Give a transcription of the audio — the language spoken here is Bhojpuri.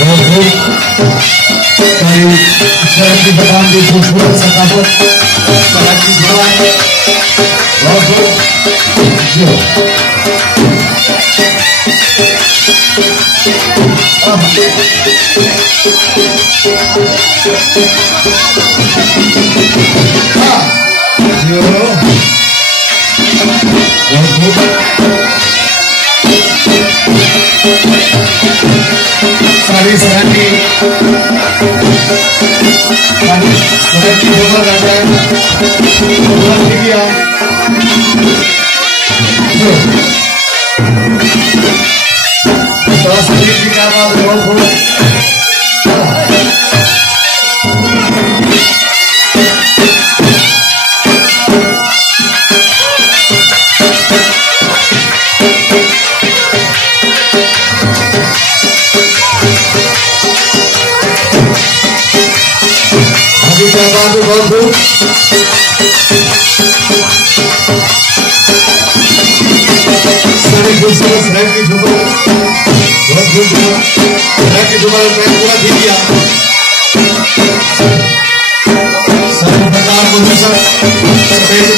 बहुत खूब कई शहर की बदाम की खूबसूरत सकाफत शहर की जवान बहुत सारी शहर की खबर आ जाए बहुत सारी खूबसूरत शहर की झूमर बहुत खूबसूरत शहर की झूमर पूरा खींच दिया सारे प्रकार मधुसर सफेद